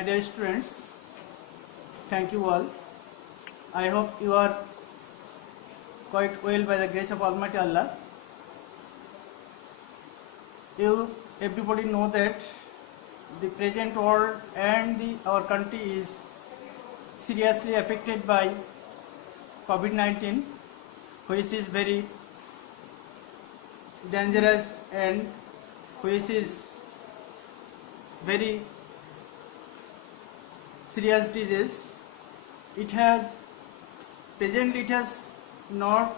My dear students, thank you all. I hope you are quite well by the grace of Almighty Allah. Everybody know that the present world and our country is seriously affected by COVID-19, which is very dangerous and which is very serious disease. It has not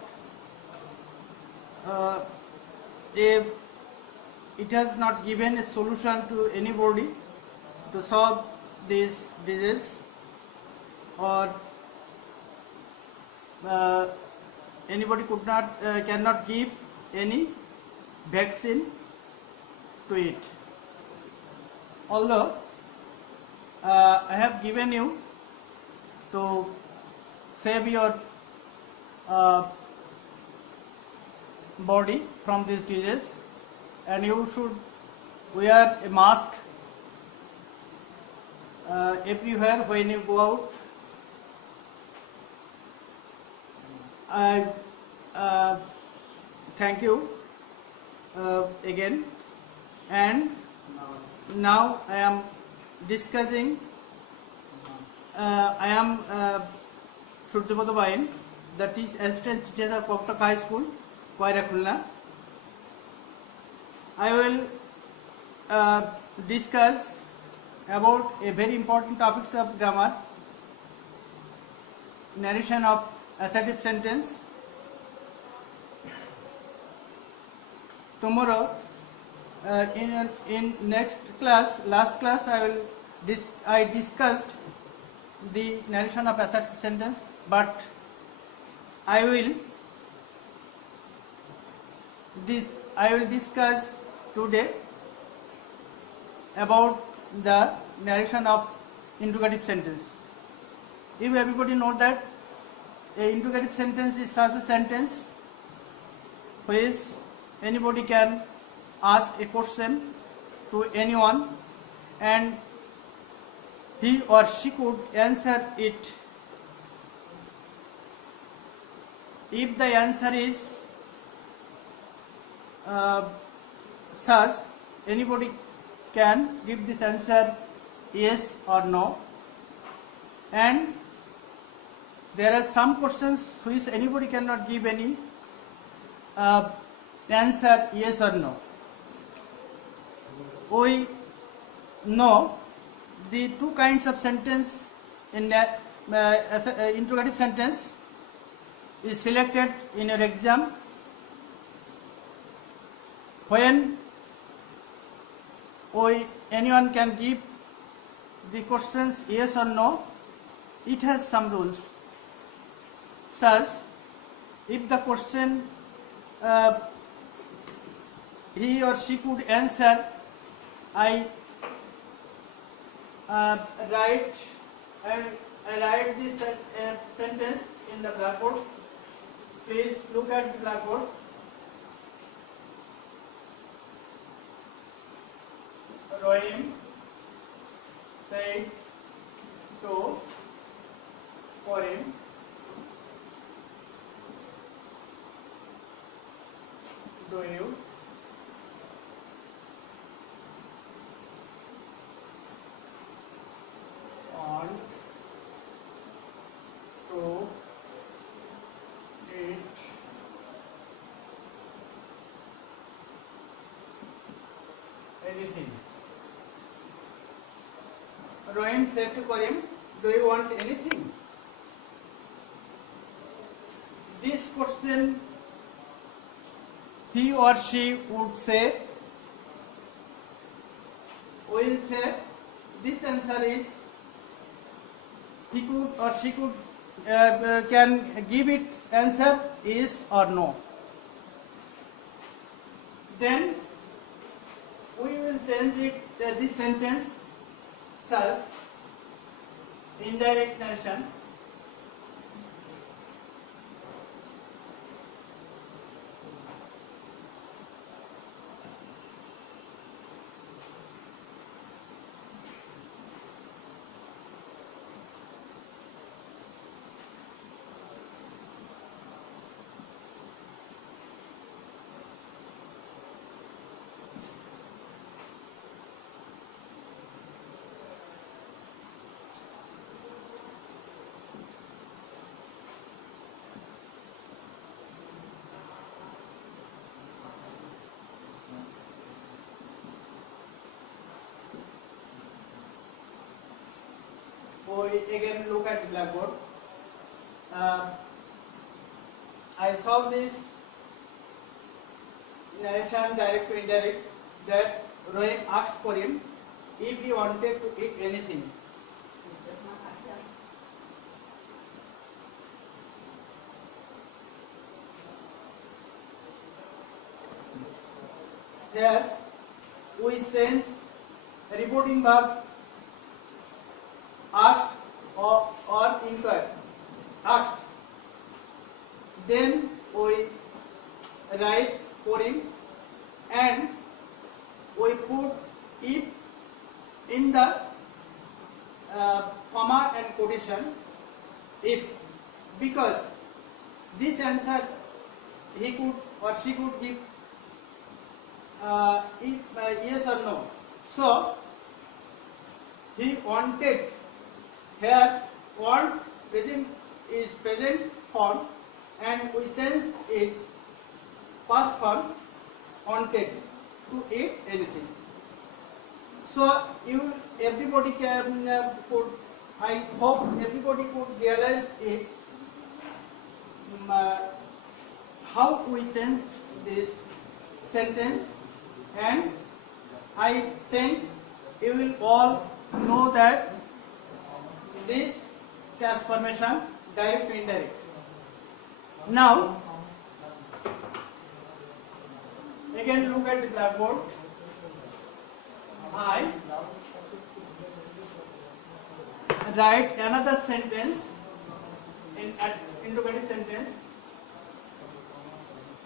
it has not given a solution to anybody to solve this disease, or anybody cannot give any vaccine to it. Although I have given you to save your body from this disease, and you should wear a mask everywhere when you go out. I thank you again, and now I am discussing. I am Surjapata Bain, that is assistant teacher of Poktak High School, Koira, Khulna. I will discuss about a very important topics of grammar: narration of assertive sentence. Tomorrow, in next class, last class, I discussed the narration of assertive sentence, but I will discuss today about the narration of interrogative sentence. If everybody know that a interrogative sentence is such a sentence which anybody can ask a question to anyone and he or she could answer it. If the answer is such, anybody can give this answer yes or no, and there are some questions which anybody cannot give any answer yes or no. We know the two kinds of sentence in interrogative sentence is selected in your exam. When anyone can give the questions yes or no, it has some rules. Such, if the question he or she could answer, I write this sentence in the blackboard. Please look at the blackboard. Rohim said to Karim, do you want to eat anything? Rohim said to Karim, do you want anything? This question he or she would say, will say, this answer is, he could or she could can give it answer yes or no. Then we will change it this sentence such indirect narration. we again look at blackboard. I saw this narration direct to indirect that Rohit asked for him if he wanted to eat anything. There we sense reporting verb asked or inquired. Asked. Then we write for him and we put if in the comma and quotation if, because this answer he could or she could give if yes or no. So he wanted, here want present is present form and we sense it past form, wanted to eat anything. So everybody can could, I hope everybody could realize it how we changed this sentence, and I think you will all know that this transformation direct to indirect. Now again look at the blackboard. I write another sentence in interrogative sentence.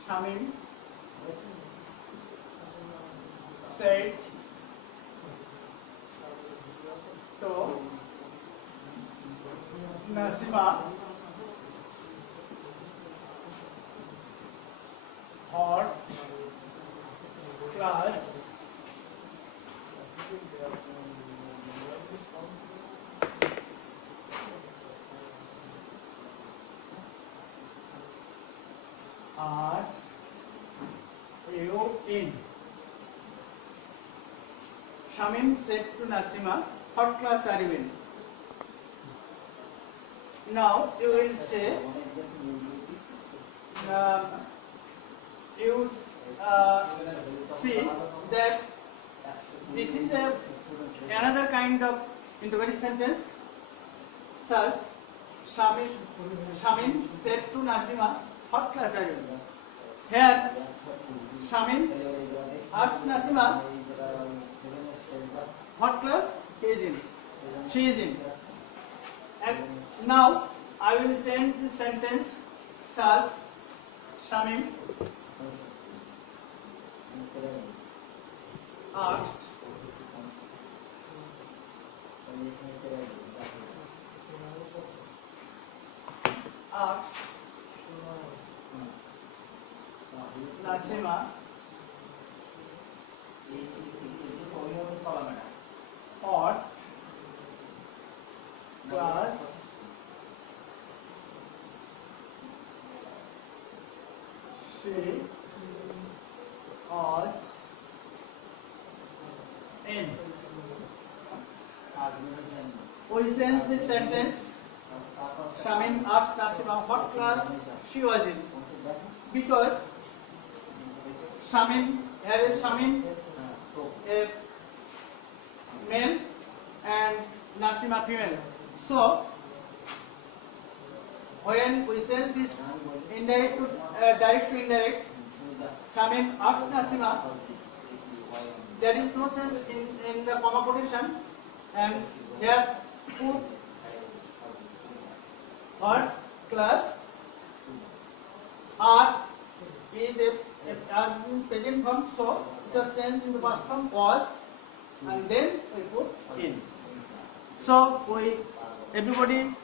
Shamim said to Nasima hot class are you in? Shamim said to Nasima, what class are you in? Now you will say, you see that this is another kind of interrogative sentence. Such, Shamim said to Nasima, what class are you in? Here, Shamim asked Nasima, what class he is in? She is in. And now I will change this sentence such, Shamim asked Nasima what class she was in. We send this sentence. Shamim asked Nasima what class she was in, because Shamim, here is Shamim, a male, and Nasima female. So when we say this indirect to direct to indirect, Shamim asked Nasima, there is no sense in the comma quotation, and here put what class are is a present form, so the sense in the past form was, and then we put in. So everybody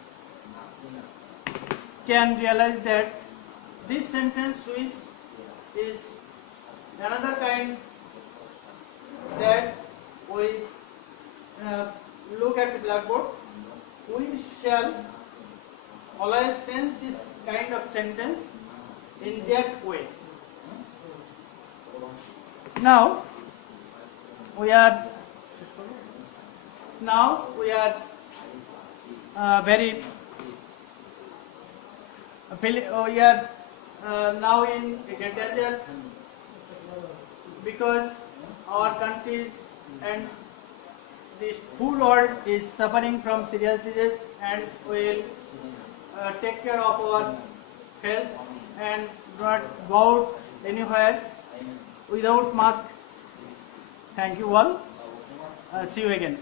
can realize that this sentence which is another kind that we look at the blackboard. We shall always sense this kind of sentence in that way. Now we are very we are now in a danger because our countries and this whole world is suffering from serious disease, and we will take care of our health and do not go out anywhere without mask. Thank you all. See you again.